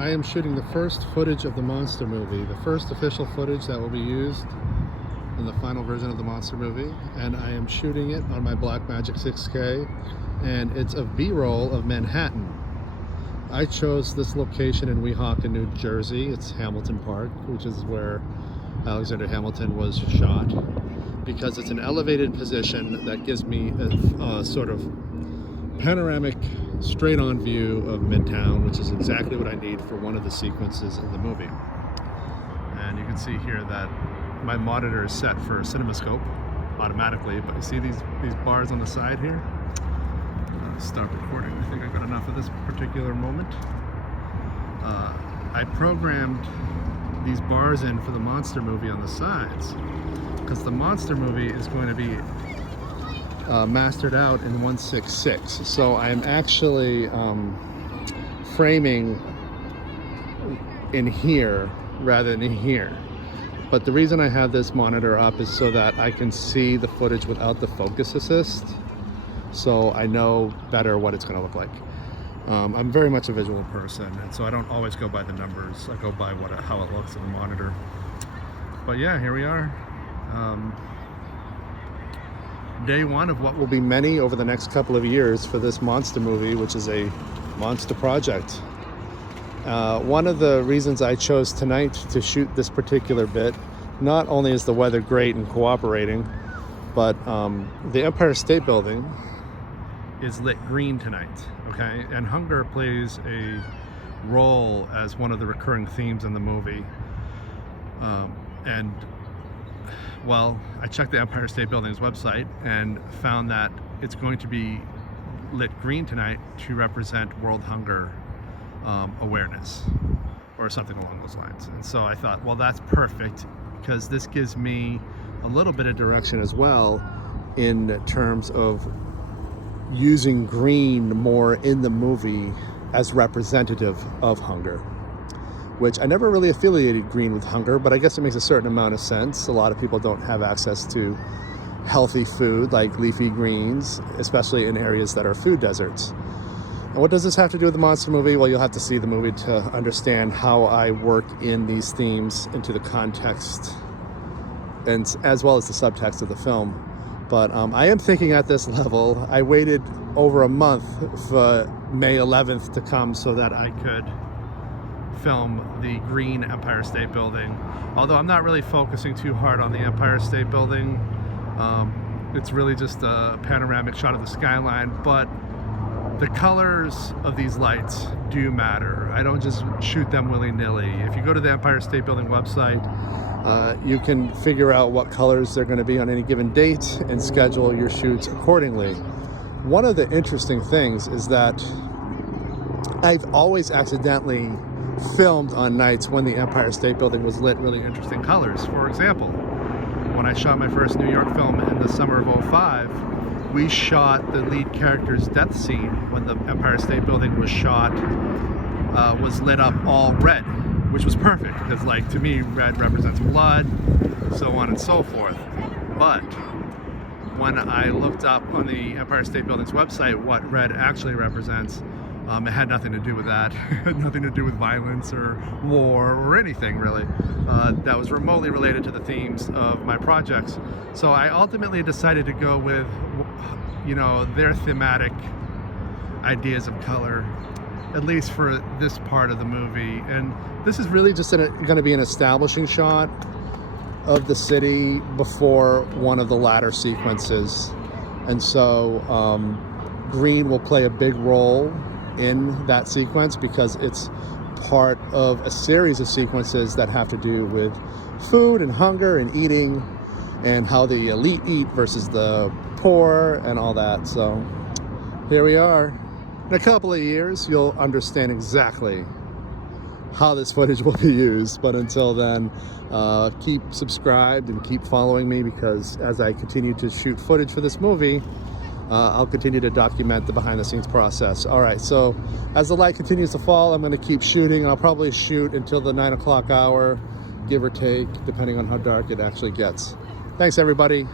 I am shooting the first footage of the Monster movie, the first official footage that will be used in the final version of the Monster movie, and I am shooting it on my Blackmagic 6K, and it's a B-roll of Manhattan. I chose this location in Weehawken, New Jersey. It's Hamilton Park, which is where Alexander Hamilton was shot, because it's an elevated position that gives me a sort of panoramic, straight-on view of Midtown, which is exactly what I need for one of the sequences in the movie. And you can see here that my monitor is set for CinemaScope automatically, but you see these bars on the side here? Stop recording. I think I got enough of this particular moment. I programmed these bars in for the Monster movie on the sides, because the Monster movie is going to be mastered out in 1/6/6. So I'm actually framing in here rather than in here. But the reason I have this monitor up is so that I can see the footage without the focus assist, so I know better what it's going to look like. I'm very much a visual person, and so I don't always go by the numbers. I go by how it looks on the monitor. But yeah, here we are. Day one of what will be many over the next couple of years for this Monster movie, which is a monster project. One of the reasons I chose tonight to shoot this particular bit, not only is the weather great and cooperating, but the Empire State Building is lit green tonight, okay? And hunger plays a role as one of the recurring themes in the movie. Well, I checked the Empire State Building's website and found that it's going to be lit green tonight to represent World Hunger awareness, or something along those lines. And so I thought, well, that's perfect, because this gives me a little bit of direction as well in terms of using green more in the movie as representative of hunger, which I never really affiliated green with hunger, but I guess it makes a certain amount of sense. A lot of people don't have access to healthy food like leafy greens, especially in areas that are food deserts. And what does this have to do with the Monster movie? Well, you'll have to see the movie to understand how I work in these themes into the context, and as well as the subtext of the film. But I am thinking at this level. I waited over a month for May 11th to come so that I could film the green Empire State Building. Although I'm not really focusing too hard on the Empire State Building. It's really just a panoramic shot of the skyline, but the colors of these lights do matter. I don't just shoot them willy-nilly. If you go to the Empire State Building website, you can figure out what colors they're going to be on any given date and schedule your shoots accordingly. One of the interesting things is that I've always accidentally filmed on nights when the Empire State Building was lit really interesting colors. For example, when I shot my first New York film in the summer of '05, we shot the lead character's death scene when the Empire State Building was shot, was lit up all red, which was perfect, because, like, to me, red represents blood, so on and so forth. But when I looked up on the Empire State Building's website what red actually represents, it had nothing to do with that. It had nothing to do with violence or war or anything, really, that was remotely related to the themes of my projects. So I ultimately decided to go with, you know, their thematic ideas of color, at least for this part of the movie. And this is really just going to be an establishing shot of the city before one of the latter sequences. And so green will play a big role in that sequence, because it's part of a series of sequences that have to do with food and hunger and eating, and how the elite eat versus the poor and all that. So here we are. In a couple of years, you'll understand exactly how this footage will be used. But until then, keep subscribed and keep following me, because as I continue to shoot footage for this movie, I'll continue to document the behind-the-scenes process. All right, so as the light continues to fall, I'm going to keep shooting. I'll probably shoot until the 9 o'clock hour, give or take, depending on how dark it actually gets. Thanks, everybody.